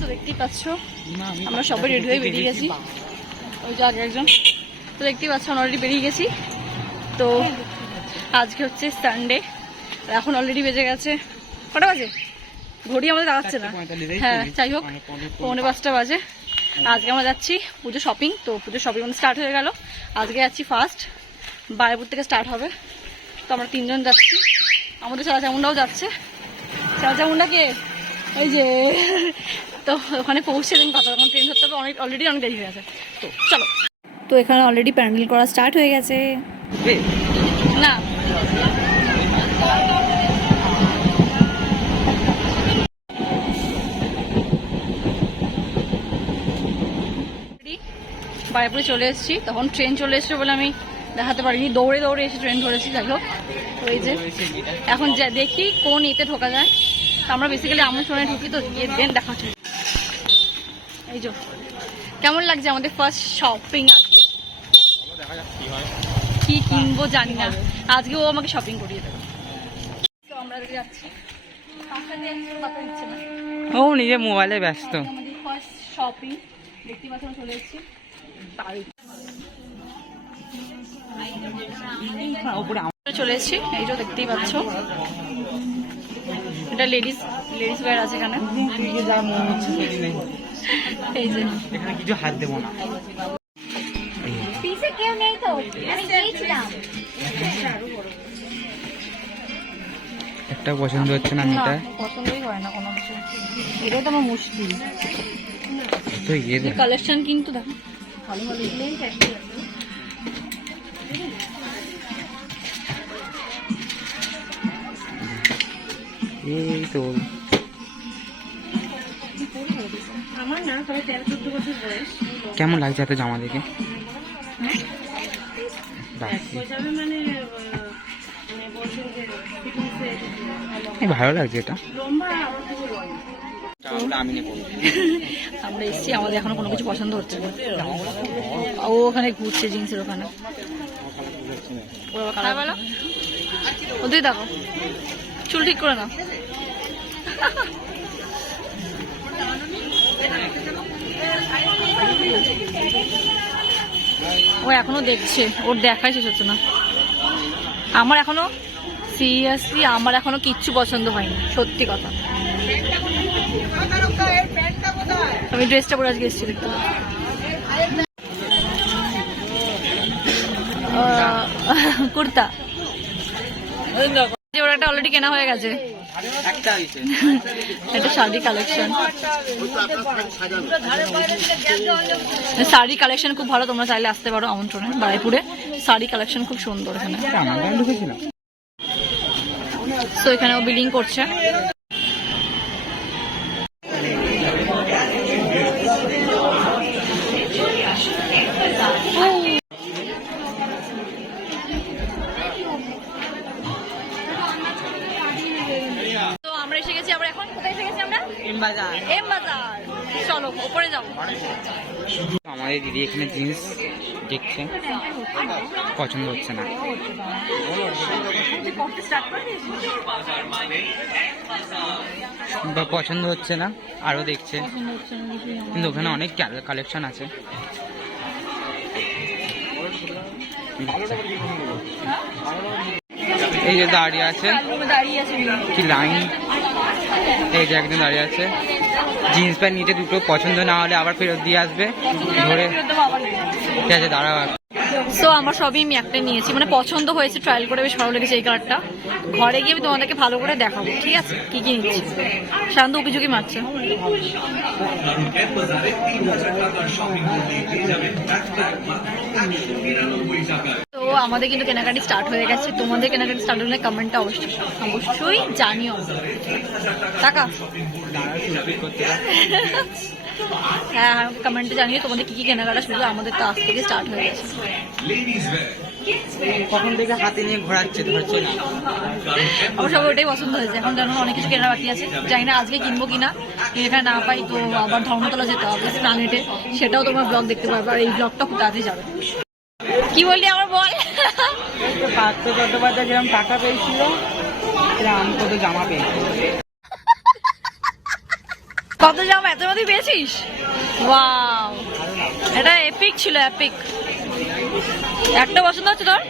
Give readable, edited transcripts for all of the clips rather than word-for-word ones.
তো দেখতেই পাচ্ছ আমরা সবাই রেডি হয়ে বেরিয়ে গেছি। ওই যে আগে একজন, তো দেখতেই পাচ্ছ আমরা অলরেডি বেরিয়ে গেছি। তো আজকে হচ্ছে সানডে, এখন অলরেডি বেজে গেছে কটা বাজে ঘড়ি আমাদের দাঁড়াচ্ছে না। হ্যাঁ যাই হোক 4:45 বাজে। আজকে আমরা যাচ্ছি পুজো শপিং। তো পুজো শপিং আমাদের স্টার্ট হয়ে গেল। আজকে যাচ্ছি ফার্স্ট বারাইপুর থেকে স্টার্ট হবে। তো আমরা 3 জন যাচ্ছি, আমাদের চাচামুন্ডাও যাচ্ছে। চাচামুন্ডা কে এই যে, তো ওখানে পৌঁছে দিন কথা, তখন ট্রেন ধরতে হবে, অনেক অলরেডি অনেক দেরি হয়ে গেছে। তো চলো। তো এখানে অলরেডি প্যান্ডেল করা স্টার্ট হয়ে গেছে না। বারাইপুরে চলে এসেছি, তখন ট্রেন চলে এসেছে বলে আমি দেখাতে পারিনি, দৌড়ে দৌড়ে এসে ট্রেন ধরেছি। যাই হোক তো এই যে এখন দেখি কোন ইতে ঢোকা যায়। তো আমরা বেসিক্যালি আমার ট্রেনে ঢুকি, তো দেন দেখাচ্ছি। এই যে কেমন লাগছে আমাদের ফার্স্ট শপিং। আজকে কি কিনবো জানি না, আজকে ও আমাকে শপিং করিয়ে দেবে। তো আমরা যাচ্ছি, ও নিজে মোবাইলে ব্যস্ত। আমাদের ফার্স্ট শপিং দেখতে পাচ্ছি, চলে এসেছি। চলে এসেছি, এই যে দেখতেই পাচ্ছ এটা লেডিস ওয়্যার আছে এখানে। এই যে এখানে কিছু হাত দেবো না। একটা পছন্দ হচ্ছে না, এটা পছন্দই হয় না কোনো কিছু, এটাই তো আমার মুশকিল। তো কালেকশন কিন্তু দেখো ভালো ভালো। এই তো আমার না তবে 13-14 বছর বয়স। কেমন লাগছে এত জামা দেখে? ভালো লাগছে এটা। আমরা এসছি, আমাদের এখনো কোনো কিছু পছন্দ হচ্ছে না। ও ওখানে ঘুরছে জিন্সের ওখানে। ওদের দেখো চুল ঠিক করে না। ও এখনো দেখছে, ওর দেখাই শেষ হচ্ছে না। আমার এখনো সিরিয়াসলি আমার এখনো কিচ্ছু পছন্দ হয়নি, সত্যি কথা। আমি ড্রেসটা পরে আজকে এসেছি দেখতে। কুর্তা ওটা অলরেডি কেনা হয়ে গেছে। এটা শাড়ি কালেকশন, শাড়ি কালেকশন খুব ভালো। তোমরা চাইলে আসতে পারো আমন্ত্রণে বারাইপুরে। শাড়ি কালেকশন খুব সুন্দর এখানে। তো এখানে ও বিলিং করছে। তো আমরা এসে গেছি, আমরা এখন কোথায় এসে গেছি? আমরা এম বাজার। চলো ওপরে যাবো। আমাদের দিদি এখানে জিন্স দেখছে, পছন্দ হচ্ছে না। বা পছন্দ হচ্ছে না, আরো দেখছে, কিন্তু ওখানে অনেক কালেকশন আছে। এই যে দাঁড়িয়ে আছে, কি লাইন। এই যে একজন দাঁড়িয়ে আছে, জিন্স প্যান্ট নিচে দুটো পছন্দ না হলে আবার ফেরত দিয়ে আসবে ধরে। ঠিক আছে দাঁড়াও। সো আমরা সবই আমি একটা নিয়েছি, মানে পছন্দ হয়েছে, ট্রায়াল করে বেশ ভালো লেগেছে এই কালারটা। ঘরে গিয়ে আমি তোমাদেরকে ভালো করে দেখাবো, ঠিক আছে কি কি নিচ্ছি। শান্ত উপিঝুঁকি মারছে। তো আমাদের কিন্তু কেনাকাটি স্টার্ট হয়ে গেছে। তোমাদের কেনাকাটি স্টার্ট হলে কমেন্টটা অবশ্যই জানিও। টাকা হ্যাঁ কমেন্টে জানিও তোমাদের কি কি কেনাকাটা শুরু। আমাদের তো আজ থেকে স্টার্ট হয়ে গেছে। কখন থেকে হাতে নিয়ে ঘোরাচ্ছে, ধরছে না। আমার সব ওটাই পছন্দ হয়েছে। এখন যেন অনেক কিছু কেনার বাকি আছে, জানি না আজকে কিনবো কিনা। এখানে না পাই তো আবার ধর্মতলা যেতে হবে প্ল্যানেটে, সেটাও তোমার ব্লগ দেখতে পারবে। আর এই ব্লগটা খুব তাড়াতাড়ি যাবে। কি বললি আমার বল? পার্থ চট্টোপাধ্যায় যেরকম টাকা পেয়েছিল, আমি কত জামা পেয়েছি। কত জামা এত মধ্যে পেয়েছিস? ওয়াও, এটা এপিক ছিল, এপিক। একটা পছন্দ হচ্ছে তোর?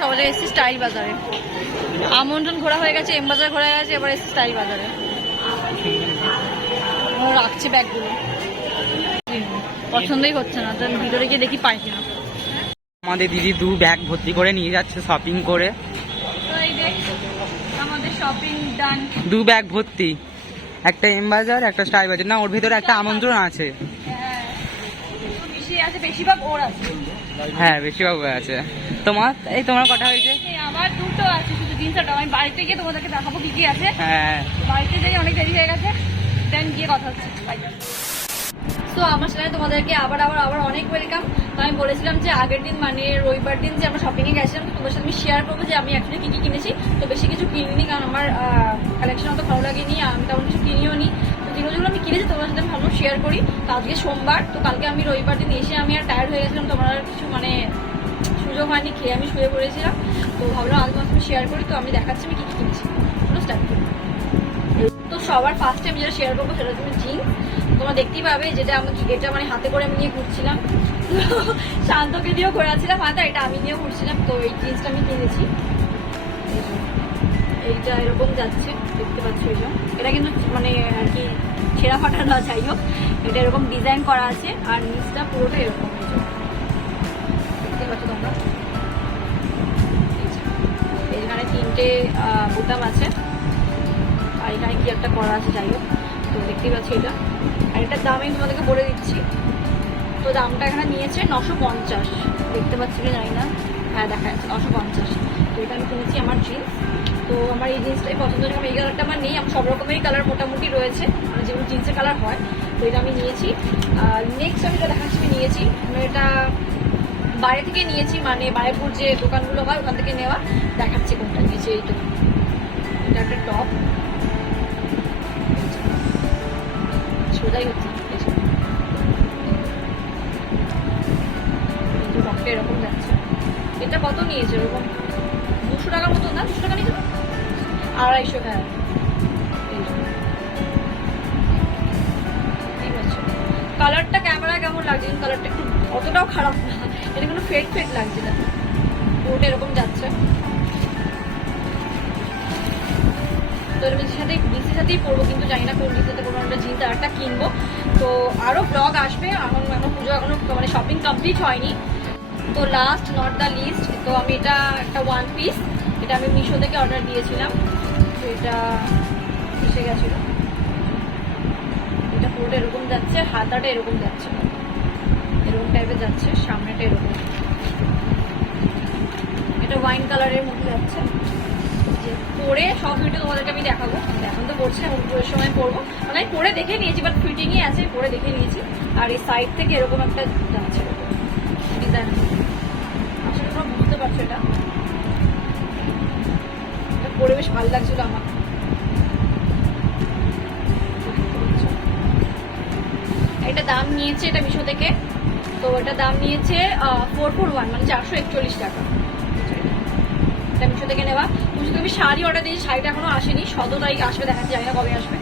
সবাই এসেছি স্টাইল বাজারে, আমন্ত্রণ ঘোরা হয়ে গেছে, এম বাজার ঘোরা হয়ে গেছে, এবার এসেছি স্টাইল বাজারে। রাখছে ব্যাগগুলো, পছন্দই হচ্ছে না, তো ভিতরে গিয়ে দেখি পাই কিনা। আমাদের দিদি 2 ব্যাগ ভর্তি করে নিয়ে যাচ্ছে শপিং করে। তো এই দেখ আমাদের শপিং ডান। 2 ব্যাগ ভর্তি, একটা এম বাজার, একটা স্টাইল বাজার। না, ওর ভিতরে একটা আমন্ত্রণ আছে। বেশিরভাগ ওর আছে। হ্যাঁ, বেশিরভাগ ওর আছে। তোমার কটা হয়েছে? আমার 2টো আছে, শুধু জিন্সটা। আমি বাড়িতে গিয়ে তোমাদেরকে দেখাবো কি কি আছে। হ্যাঁ, বাড়িতে যাই, অনেক দেরি হয়ে গেছে, দেন গিয়ে কথা হচ্ছে। তো আমার সাথে তোমাদেরকে আবার অনেক ওয়েলকাম। তো আমি বলেছিলাম যে আগের দিন মানে রবিবার দিন যে আমরা শপিং এ গেছিলাম, তো তোমার সাথে আমি শেয়ার করবো যে আমি অ্যাকচুয়ালি কি কি কিনেছি। তো বেশি কিছু কিনিনি, কারণ আমার কালেকশন অত ভালো লাগেনি, আমি তেমন কিছু কিনিও নি। তো যেগুলো আমি কিনেছি তোমার সাথে আমি ভাবলাম শেয়ার করি। তো আজকে সোমবার, তো কালকে আমি রবিবার দিন এসে আমি আর টায়ার্ড হয়ে গেছিলাম, তোমার কিছু মানে সুযোগ হয়নি, খেয়ে আমি শুয়ে পড়েছিলাম। তো ভাবলাম আজ মাত্র শেয়ার করি। তো আমি দেখাচ্ছি আমি কি কি কিনেছি, পুরো স্টার্ট করি। তো সবার ফার্স্টে আমি যেটা শেয়ার করবো সেটা হচ্ছে জিন্স। তোমরা দেখতেই পাবে, যেটা এটা মানে হাতে করে আমি নিয়ে ঘুরছিলাম, শান্তকে দিয়েও ঘোরাচ্ছিলাম হাতে, এটা আমি নিয়েও ঘুরছিলাম। তো এই জিন্সটা আমি কিনেছি, এইটা এরকম যাচ্ছে, দেখতে পাচ্ছ। এটা কিন্তু মানে আর কি ছেঁড়া ফাটা না, যাই হোক এটা এরকম ডিজাইন করা আছে, আর নিচটা পুরোটা এরকম দেখতে পাচ্ছ তোমরা। এখানে 3টে বোতাম আছে, আর এখানে কি একটা করা আছে, যাই হোক। তো দেখতেই পাচ্ছি এটা। আর এটার দাম আমি তোমাদেরকে বলে দিচ্ছি। তো দামটা এখানে নিয়েছে 950, দেখতে পাচ্ছি কি জানি না, হ্যাঁ দেখা যাচ্ছে 950। তো এটা আমি কিনেছি আমার জিন্স। তো আমার এই জিন্সটাই পছন্দ, যেরকম এই কালারটা আমার নেই, আমার সব রকমেরই কালার মোটামুটি রয়েছে, মানে যেগুলো জিন্সের কালার হয়। তো এটা আমি নিয়েছি। আর নেক্সট আমি যেটা দেখাচ্ছি আমি নিয়েছি, এটা বাইরে থেকে নিয়েছি, মানে বারেপুর যে দোকানগুলো হয় ওখান থেকে নেওয়া। দেখাচ্ছি কোনটা নিয়েছি। এইটা এটা একটা টপ, সোজাই হচ্ছে টপটা এরকম যাচ্ছে। এটা কত নিয়েছে? এরকম 200 টাকার মতো না? 200 টাকা নিয়েছে, 250। হ্যাঁ, কালারটা ক্যামেরা কেমন লাগছে? কালারটা একটু অতটাও খারাপ না, এটা কোনো ফেড লাগছে না, পুরোটা এরকম যাচ্ছে। তো এর ডিসির সাথেই পরবো, কিন্তু জানি না কোন ডিসিতে কোনো একটা জিন্স আর একটা কিনবো। তো আরও ব্লগ আসবে, এখন পুজো এখনো মানে শপিং কমপ্লিট হয়নি। তো লাস্ট নট দ্য লিস্ট, তো আমি এটা একটা 1 পিস, এটা আমি মিশো থেকে অর্ডার দিয়েছিলাম। তো এটা এসে গেছিলো, এটা পুরোটা এরকম যাচ্ছে, হাতাটা এরকম যাচ্ছে, এরকম টাইপের যাচ্ছে, সামনেটা এরকম, এটা ওয়াইন কালারের মধ্যে যাচ্ছে। পরে সব ভিডিও তোমাদেরকে আমি দেখাবো, এখন তো পড়ছে, এখন পুজোর সময় পরবো, মানে আমি পরে দেখে নিয়েছি, বাট ফিটিংই আছে, পরে দেখে নিয়েছি। আর এই সাইড থেকে এরকম একটা যাচ্ছে ডিজাইন, আসলে তোমরা বুঝতে পারছো এটা পরে বেশ ভালো লাগছিল আমার। এটা দাম নিয়েছে, এটা মিশো থেকে, তো এটা দাম নিয়েছে 441, মানে 441 টাকা। এটা মিশো থেকে নেওয়া। তুমি যদি আমি শাড়ি অর্ডার দিয়েছি, শাড়িটা এখনো আসেনি, 17 তারিখ আসবে, দেখাচ্ছি, জানি না কবে আসবে।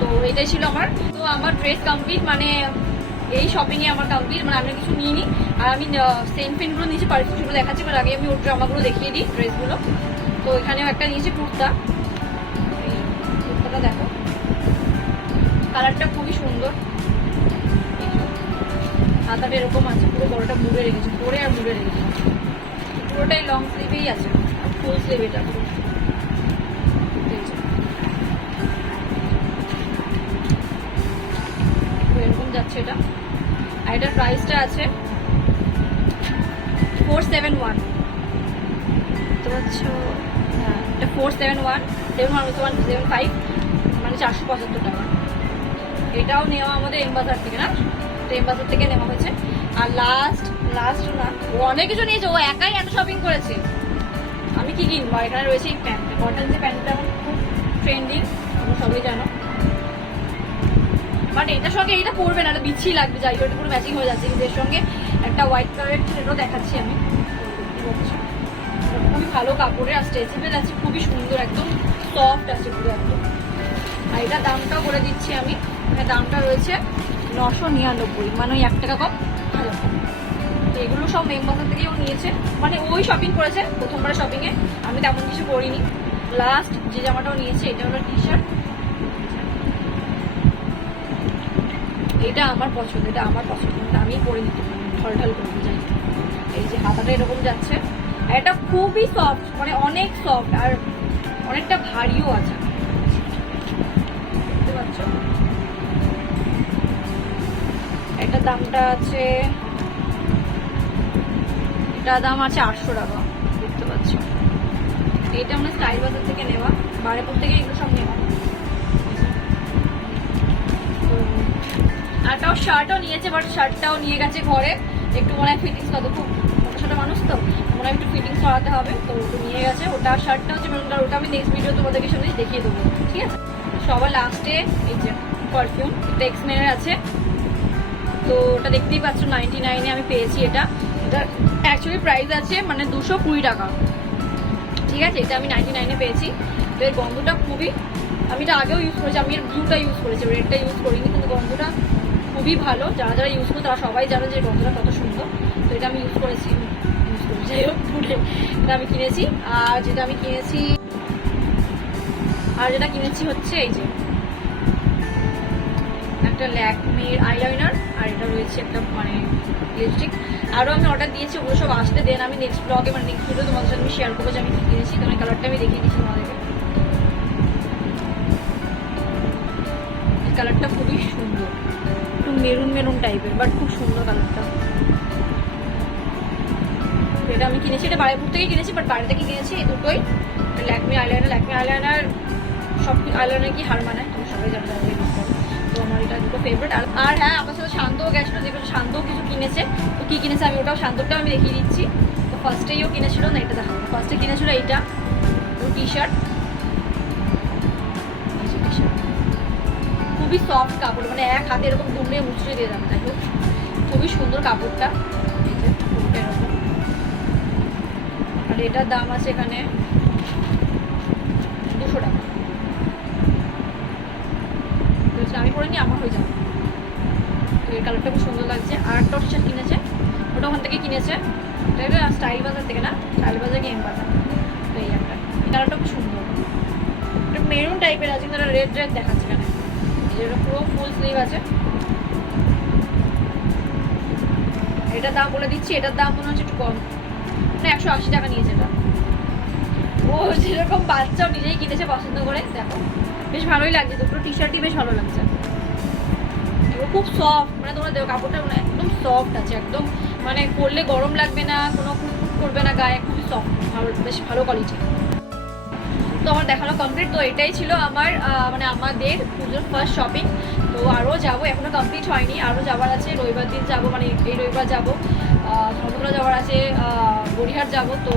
তো এটাই ছিল আমার। তো আমার ড্রেস কমপ্লিট, মানে এই শপিংয়ে আমার কমপ্লিট, মানে আমি কিছু নিইনি। আর আমি সেন্ট পেনগুলো নিয়েছি, পারফিউমগুলো দেখাচ্ছি, মানে আগে আমি ওর জামাগুলো দেখিয়ে দিই, ড্রেসগুলো। তো এখানেও একটা নিয়েছি কুর্তা, এই কুর্তাটা দেখো, কালারটা খুবই সুন্দর, হাতাটা এরকম আছে, পুরো বড়টা মুড়ে রেখেছে, পরে আর মুড়ে রেখেছে, পুরোটাই লং স্লিভেই আছে, ফুল স্লিভ এটা পুরো এরকম যাচ্ছে এটা। আর এটার প্রাইসটা আছে 471, তো হচ্ছে হ্যাঁ এটা 471, 715, মানে 475 টাকা। এটাও নেওয়া আমাদের এম বাজার থেকে, না এম বাজার থেকে নেওয়া হয়েছে। আর লাস্ট না, ও অনেক কিছু নিয়েছে, ও একাই এত শপিং করেছে। আমি কি কিনবো? এখানে রয়েছে এই প্যান্টটা, কটন যে প্যান্টটা এখন খুব ট্রেন্ডিং, তোমরা সবাই জানো। বাট এটার সঙ্গে এইটা পরবে না, এটা বিচ্ছি লাগবে, যাই হোক পুরো ম্যাচিং হয়ে যাচ্ছে। কিন্তু এর সঙ্গে একটা হোয়াইট কালারের এটাও দেখাচ্ছি আমি, খুবই ভালো কাপড়ের, আর স্ট্রেচেবল আছে, খুবই সুন্দর, একদম সফট আছে পুরো একদম। আর এটা দামটাও বলে দিচ্ছি আমি, এখানে দামটা রয়েছে 999, মানে ওই 1 টাকা কম, 1000 কম। তো এগুলো সব মেম বাজার থেকেও নিয়েছে, মানে ওই শপিং করেছে প্রথমবার শপিংয়ে, আমি তেমন কিছু করিনি। লাস্ট যে জামাটাও নিয়েছে এটা হলো টি শার্ট, এটা আমার পছন্দ, এটা আমার পছন্দ, আমি পরে নিতে পারি, ঢল করে যাই। এই যে হাতাটা এরকম যাচ্ছে, আর এটা খুবই সফট, মানে অনেক সফট আর অনেকটা ভারীও আছে, দেখতে পাচ্ছ। এটার দামটা আছে, এটা দাম আছে 800 টাকা, দেখতে পাচ্ছ। এটা আমরা স্টাইল বাজার থেকে নেওয়া, বারেপুর থেকে এগুলো সব নেওয়া। আরটাও শার্টও নিয়েছে, বাট শার্টটাও নিয়ে গেছে ঘরে, একটু মনে হয় ফিটিংস কত, খুব মোটা ছোটো মানুষ তো মনে হয় একটু ফিটিংস করাতে হবে, তো ওটা নিয়ে গেছে। ওটা শার্টটা হচ্ছে মেরুন কালার, ওটা আমি নেক্সট ভিডিও তোমাদেরকে সামনে দেখিয়ে দেবো, ঠিক আছে। সবার লাস্টে এই যে পারফিউম, এটা এক্সমেনের আছে, তো ওটা দেখতেই পাচ্ছ 99-এ আমি পেয়েছি। এটা অ্যাকচুয়ালি প্রাইস আছে মানে 220 টাকা, ঠিক আছে। এটা আমি 99-এ পেয়েছি। তো এর গন্ধটা খুবই, আমি এটা আগেও ইউজ করেছি, আমি এর ব্লুটা ইউজ করেছি, রেডটা ইউজ করিনি, কিন্তু গন্ধটা খুবই ভালো। যারা যারা ইউজ করে তারা সবাই জানে যে গন্ধটা কত সুন্দর। তো এটা আমি ইউজ করেছি, যাই হোক ঘুরে এটা আমি কিনেছি। আর যেটা কিনেছি হচ্ছে এই যে একটা ল্যাকমির আইলাইনার, আর এটা রয়েছে একটা মানে লিপস্টিক। আরও আমি অর্ডার দিয়েছি, ওগুলো সব আসতে দেন আমি নেক্সট ব্লগে মানে নেক্সট ভিডিও তোমাদের সাথে আমি শেয়ার করবো যে আমি কি কিনেছি। তোমার কালারটা আমি দেখিয়ে দিচ্ছি তোমাদেরকে, কালারটা খুবই সুন্দর, একটু মেরুন টাইপের, বাট খুব সুন্দর কালারটা। এটা আমি কিনেছি, এটা বাড়িপুর থেকে কিনেছি, বাট বাড়ি থেকে কিনেছি এই দুটোই। ল্যাকমি আইলাইনার সব আইলাইনার কি হার মানায় তোমরা সবাই জানো, তো আমার এটা দুটো ফেভারিট। আর হ্যাঁ, আমার সাথে শান্তও গেছিলো, যেগুলো শান্তও কিছু কিনেছে, তো কি কিনেছে আমি ওটাও শান্তটাও আমি দেখিয়ে দিচ্ছি। তো ফার্স্টেইও কিনেছিল না, এটা দেখো, ফার্স্টে কিনেছিল এইটা টি শার্ট, খুবই সফট কাপড়, মানে এক হাতে এরকম দুমড়ে মুচড়ে দিয়ে দাম, তাই খুবই সুন্দর কাপড়টা, এই যে এরকম। আর এটার দাম আছে এখানে 200 টাকা, আমি পরে নিই, আমার হয়ে যাবে। তো এই কালারটা খুব সুন্দর লাগছে। আর একটা টি শার্ট কিনেছে, ওটা ওখান থেকে কিনেছে, এটা স্টাইল বাজার থেকে না, স্টাইল বাজার গেম বাজার। তো এই একটা, এই কালারটা খুব সুন্দর, এটা মেরুন টাইপের আছে, কিন্তু এটা রেড দেখাচ্ছে এখানে। এটা পুরো ফুল স্লিভ আছে। এটার দাম বলে দিচ্ছি, এটার দাম মনে হচ্ছে একটু কম, মানে 180 টাকা নিয়েছে এটা। ও যেরকম বাচ্চাও নিজেই কিনেছে পছন্দ করে, দেখো বেশ ভালোই লাগছে, দুটো টি শার্টই বেশ ভালো লাগছে। খুব সফট, মানে তোমরা দেখো কাপড়টা মানে একদম সফট আছে, একদম মানে পরলে গরম লাগবে না, কোনো কুটকুট করবে না গায়ে, খুবই সফট, ভালো, বেশ ভালো কোয়ালিটি। তো আমার দেখানো কমপ্লিট। তো এটাই ছিল আমার মানে আমাদের পুজোর ফার্স্ট শপিং। তো আরও যাবো, এখনও কমপ্লিট হয়নি, আরও যাওয়ার আছে। রবিবার দিন যাবো, মানে এই রবিবার যাবো, ধর্মতলা যাওয়ার আছে, গড়িহাট যাবো। তো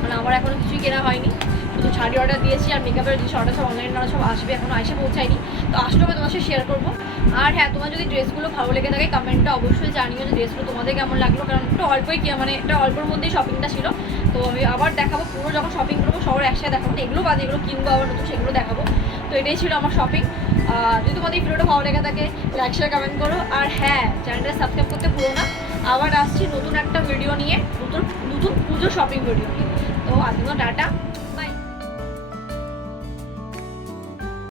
মানে আমার এখনও কিছুই কেনা হয়নি, শুধু শাড়ি অর্ডার দিয়েছি, আর মেকআপের জিনিস অর্ডার সব অনলাইন সব আসবে, এখনও এসে পৌঁছায়নি। তো আসলে আমি তোমার সাথে শেয়ার করবো। আর হ্যাঁ, তোমার যদি ড্রেসগুলো ভালো লেগে থাকে কমেন্টটা অবশ্যই জানিও যে ড্রেসগুলো তোমাদের কেমন লাগলো, কারণ একটু অল্পই মানে একটা অল্পের মধ্যেই শপিংটা ছিল। তো আমি আবার দেখাবো, পুরো যখন শপিং করবো সবার একসাথে দেখাবো, এগুলো বাদে এগুলো কিনবো আবার নতুন, সেগুলো দেখাবো। তো এটাই ছিল আমার শপিং। যদি তোমাদের এই ভিডিওটা ভালো লেগে থাকে লাইক শেয়ার কমেন্ট করো, আর হ্যাঁ, চ্যানেলটা সাবস্ক্রাইব করতে ভুলো না। আবার আসছি নতুন একটা ভিডিও নিয়ে, নতুন পুজো শপিং ভিডিও নিয়ে। তো আজকে টাটা।